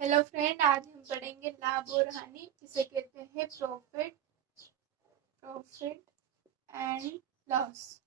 Hello friend, आज हम पढ़ेंगे लाभ और हानि। इसे कहते हैं प्रॉफिट एंड लॉस।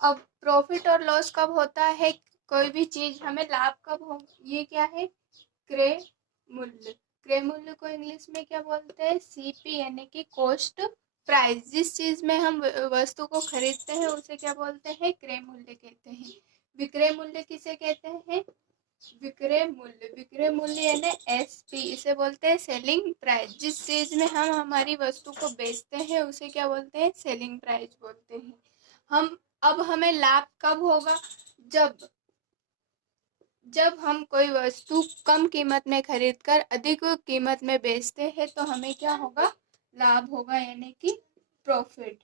अब प्रॉफिट और लॉस कब होता है? कोई भी चीज हमें लाभ कब हो, ये क्या है? क्रय मूल्य। क्रय मूल्य को इंग्लिश में क्या बोलते हैं? सीपी यानी कि कॉस्ट प्राइस। जिस चीज में हम वस्तु को खरीदते हैं उसे क्या बोलते हैं? क्रय मूल्य कहते हैं। विक्रय मूल्य किसे कहते हैं? विक्रय मूल्य यानी एसपी, इसे बोलते हैं सेलिंग प्राइस। जिस चीज में हम हमारी वस्तु को बेचते हैं उसे क्या बोलते हैं? सेलिंग प्राइस बोलते हैं। हम अब हमें लाभ कब होगा? जब जब हम कोई वस्तु कम कीमत में खरीद कर अधिक कीमत में बेचते हैं तो हमें क्या होगा? लाभ होगा, यानी कि प्रॉफिट।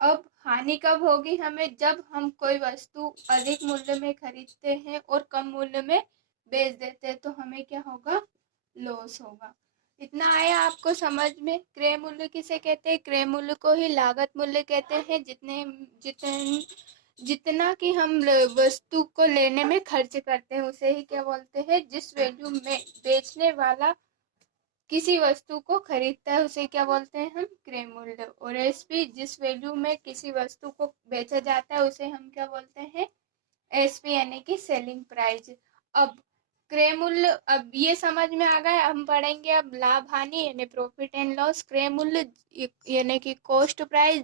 अब हानि कब होगी हमें? जब हम कोई वस्तु अधिक मूल्य में खरीदते हैं और कम मूल्य में बेच देते हैं तो हमें क्या होगा? लॉस होगा। इतना आया आपको समझ में? क्रय मूल्य किसे कहते हैं? क्रय मूल्य को ही लागत मूल्य कहते हैं। जितना कि हम वस्तु को लेने में खर्च करते हैं उसे ही क्या बोलते हैं? जिस वैल्यू में बेचने वाला किसी वस्तु को खरीदता है उसे क्या बोलते हैं हम? क्रय मूल्य। और एसपी, जिस वैल्यू में किसी वस्तु को बेचा जाता है उसे हम क्या बोलते हैं? एसपी यानी कि सेलिंग प्राइस। अब क्रय मूल्य, अब ये समझ में आ गया। हम पढ़ेंगे अब लाभ हानि यानी प्रॉफिट एंड लॉस। क्रय मूल्य यानी कि कॉस्ट प्राइस।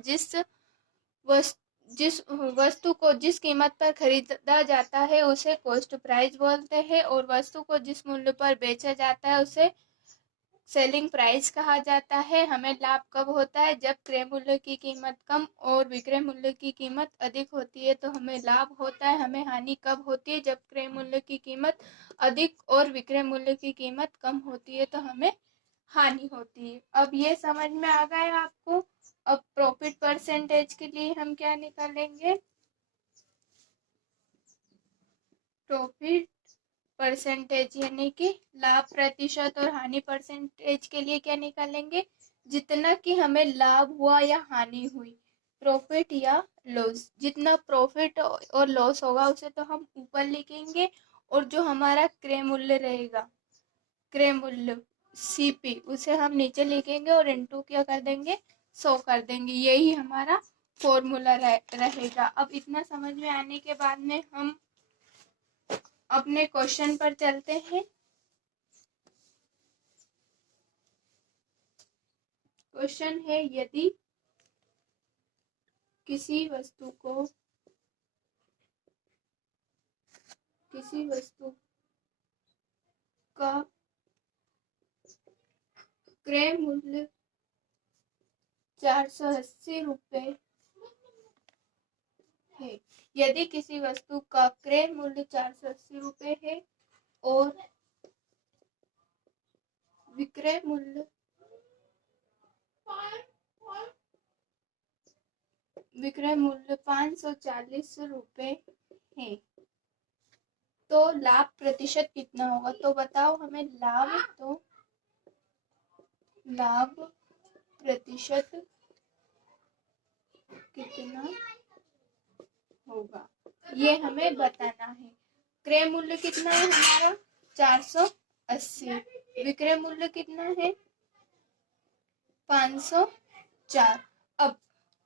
जिस वस्तु को जिस कीमत पर खरीदा जाता है उसे कॉस्ट प्राइस बोलते हैं, और वस्तु को जिस मूल्य पर बेचा जाता है उसे सेलिंग प्राइस कहा जाता है। हमें लाभ कब होता है? जब क्रय मूल्य की कीमत कम और विक्रय मूल्य की कीमत अधिक होती है तो हमें लाभ होता है। हमें हानि कब होती है? जब क्रय मूल्य की कीमत अधिक और विक्रय मूल्य की कीमत कम होती है तो हमें हानि होती है। अब ये समझ में आ गया आपको? अब प्रॉफिट परसेंटेज के लिए हम क्या निकालेंगे? प्रॉफिट परसेंटेज यानी कि लाभ प्रतिशत, और हानि परसेंटेज के लिए क्या निकालेंगे? जितना कि हमें लाभ हुआ या हानि हुई, प्रॉफिट या लॉस। जितना प्रॉफिट और लॉस होगा उसे तो हम ऊपर लिखेंगे, और जो हमारा क्रय मूल्य रहेगा, क्रय मूल्य सीपी, उसे हम नीचे लिखेंगे और इनटू क्या कर देंगे? 100 कर देंगे। यही हमारा फॉर्मूला रहेगा। अब इतना समझ में आने के बाद में हम अपने क्वेश्चन पर चलते हैं। क्वेश्चन है, यदि किसी वस्तु का क्रय मूल्य 480 रुपए है। यदि किसी वस्तु का क्रय मूल्य 480 रुपए है और विक्रय मूल्य 540 रुपए है, तो लाभ प्रतिशत कितना होगा? तो बताओ हमें लाभ प्रतिशत कितना होगा, ये हमें बताना है। क्रय मूल्य कितना है हमारा? 480। विक्रय मूल्य कितना है? 504। अब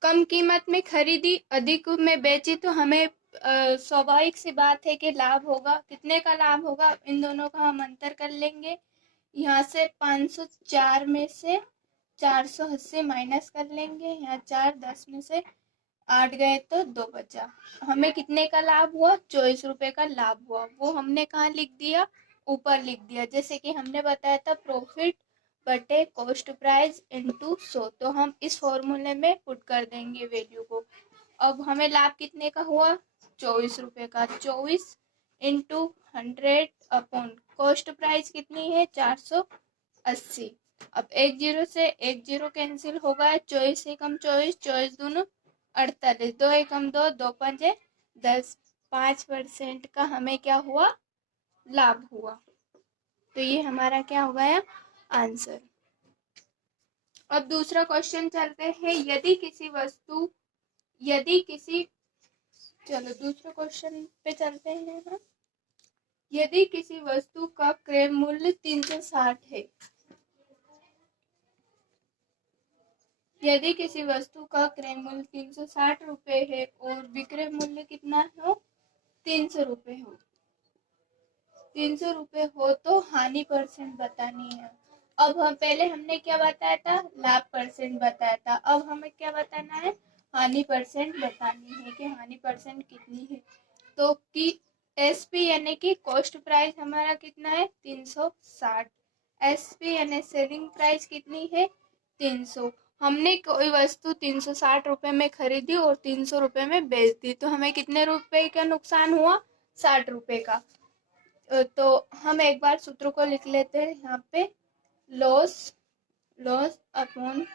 कम कीमत में खरीदी, अधिक में बेची तो हमें स्वाभाविक सी बात है कि लाभ होगा। कितने का लाभ होगा? इन दोनों का हम अंतर कर लेंगे। यहाँ से 504 में से 480 माइनस कर लेंगे। यहाँ 4 10 में से 8 गए तो 2 बचा। हमें कितने का लाभ हुआ? 24 रुपए का लाभ हुआ। वो हमने कहाँ लिख दिया? ऊपर लिख दिया। जैसे कि हमने बताया था प्रॉफिट बटे कॉस्ट प्राइस इनटू 100, तो हम इस फॉर्मूले में पुट कर देंगे वैल्यू को। अब हमें लाभ कितने का हुआ? 24 रुपए का। 24 इंटू 100 अपॉन कॉस्ट प्राइस कितनी है? 480। अब एक जीरो से एक जीरो कैंसिल होगा। 24 एकम 24, 24 दूनो 48, 2 एकम 2, 2 पंजे 10। 5% का हमें क्या हुआ? लाभ हुआ। तो ये हमारा क्या हो गया? आंसर। अब दूसरा क्वेश्चन चलते हैं। चलो दूसरे क्वेश्चन पे चलते हैं हम। यदि किसी वस्तु का क्रय मूल्य 360 है, यदि किसी वस्तु का क्रय मूल्य 360 रुपए है और विक्रय मूल्य कितना हो, 300 रुपए हो, 300 रुपए हो तो हानि परसेंट बतानी है। अब हम पहले हमने क्या बताया था, लाभ परसेंट बताया था। अब हमें क्या बताना है, हानि परसेंट बतानी है कि हानि परसेंट कितनी है। तो कि एसपी यानी कि कॉस्ट प्राइस हमारा कितना है, 360। एसपी यानी सेलिंग प्राइस कितनी है, 300। हमने कोई वस्तु 360 रुपए में खरीदी और 300 रुपए में बेच दी, तो हमें कितने रुपए का नुकसान हुआ, 60 रुपए का। तो हम एक बार सूत्र को लिख लेते हैं यहाँ पे, loss loss upon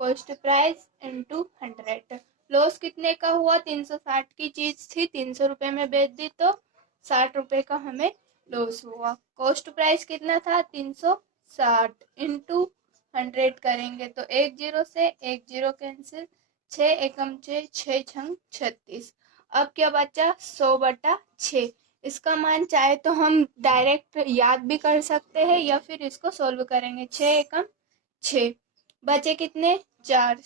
cost price into 100। Loss कितने का हुआ, 360 की चीज थी, 300 रुपए में बेच दी तो 60 रुपए का हमें लॉस हुआ। कॉस्ट प्राइस कितना था, 360 इंटू 100 करेंगे तो एक जीरो से एक जीरो कैंसिल, 6 एकम 6, 6 छंग 36। अब क्या बचा, 100/6। इसका मान चाहे तो हम डायरेक्ट याद भी कर सकते हैं या फिर इसको सोल्व करेंगे। 6 एकम 6, बचे कितने, 4,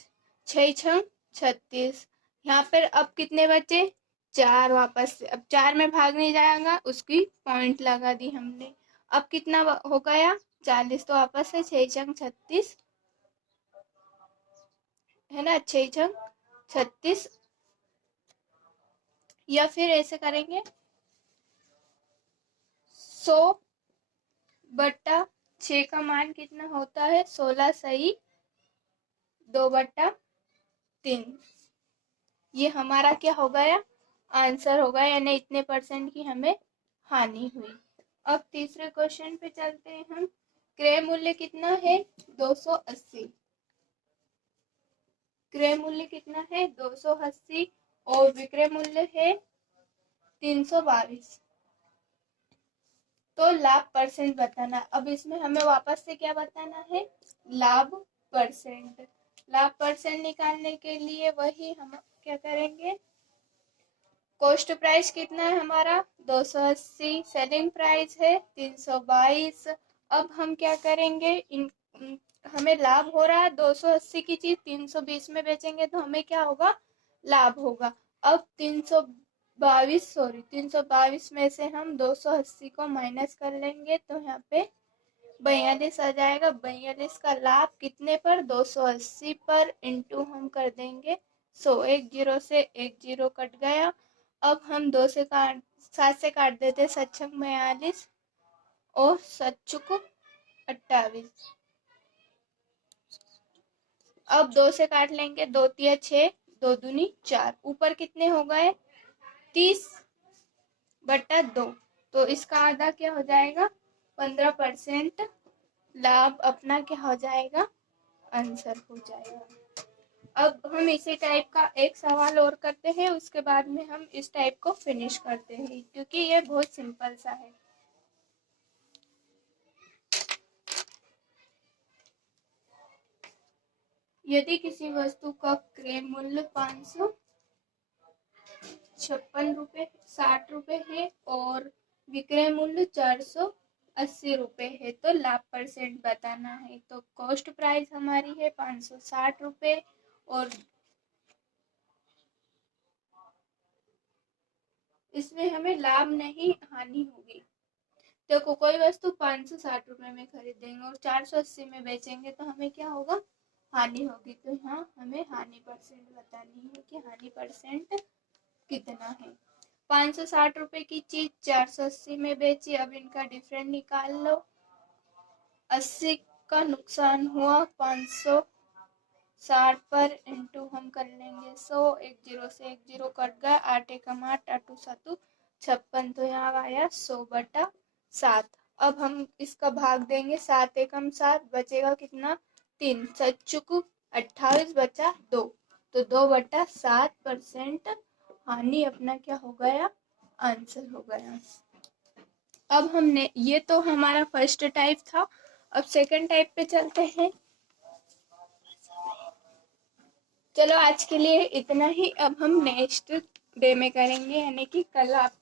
6 छंग 36। यहाँ पर अब कितने बचे, 4 वापस से। अब 4 में भाग नहीं जाएगा, उसकी पॉइंट लगा दी हमने। अब कितना हो गया, 40। तो वापस से 6 छंग 36 है ना, 6 छंग 36। या फिर ऐसे करेंगे, 100/6 का मान कितना होता है, 16 सही 2/3। ये हमारा क्या हो गया, आंसर हो गया, यानी इतने परसेंट की हमें हानि हुई। अब तीसरे क्वेश्चन पे चलते हैं हम। क्रय मूल्य कितना है, 280। क्रय मूल्य कितना है, 280 और विक्रय मूल्य है 322। तो लाभ परसेंट बताना। अब इसमें हमें वापस से क्या बताना है, लाभ परसेंट। लाभ परसेंट निकालने के लिए वही हम क्या करेंगे, कॉस्ट प्राइस कितना है हमारा, 280, सेलिंग प्राइस है 322। अब हम क्या करेंगे, हमें लाभ हो रहा है, 280 की चीज 320 में बेचेंगे तो हमें क्या होगा, लाभ होगा। अब 322 में से हम 280 को माइनस कर लेंगे तो यहाँ पे 42 आ जाएगा। 42 का लाभ कितने पर, 280 पर, इंटू हम कर देंगे 100। एक जीरो से एक जीरो कट गया। अब हम 7 से काट देते, 7 42 और 7 28। अब 2 से काट लेंगे, 2 तिया 6, 2 दूनी 4। ऊपर कितने हो गए, 30/2। तो इसका आधा क्या हो जाएगा, 15% लाभ अपना क्या हो जाएगा, आंसर हो जाएगा। अब हम इसी टाइप का एक सवाल और करते हैं, उसके बाद में हम इस टाइप को फिनिश करते हैं क्योंकि ये बहुत सिंपल सा है। यदि किसी वस्तु का क्रय मूल्य 556 रुपए है और विक्रय मूल्य 480 रुपए है तो लाभ परसेंट बताना है। तो कॉस्ट प्राइस हमारी है 560 रुपए और इसमें हमें लाभ नहीं हानि होगी। देखो कोई वस्तु 560 रुपए में खरीदेंगे और 480 में बेचेंगे तो हमें क्या होगा, हानि होगी। तो यहाँ हमें हानि परसेंट बतानी है कि हानि परसेंट कितना है। 560 रुपए की चीज 480 में बेची, अब इनका डिफरेंस निकाल लो। 80 का नुकसान हुआ 560 पर, इंटू हम कर लेंगे 100। एक जीरो से एक जीरो कट गया, 8 एकम 8, 8 7 56। तो यहाँ आया 100/7। अब हम इसका भाग देंगे, 7 एकम 7, बचेगा कितना, 3, 7 28 बचा 2। तो 2/7% हानि अपना क्या हो गया, आंसर हो गया। अब हमने, ये तो हमारा फर्स्ट टाइप था। अब सेकंड टाइप पे चलते हैं। चलो आज के लिए इतना ही। अब हम नेक्स्ट डे में करेंगे, यानी कि कल आप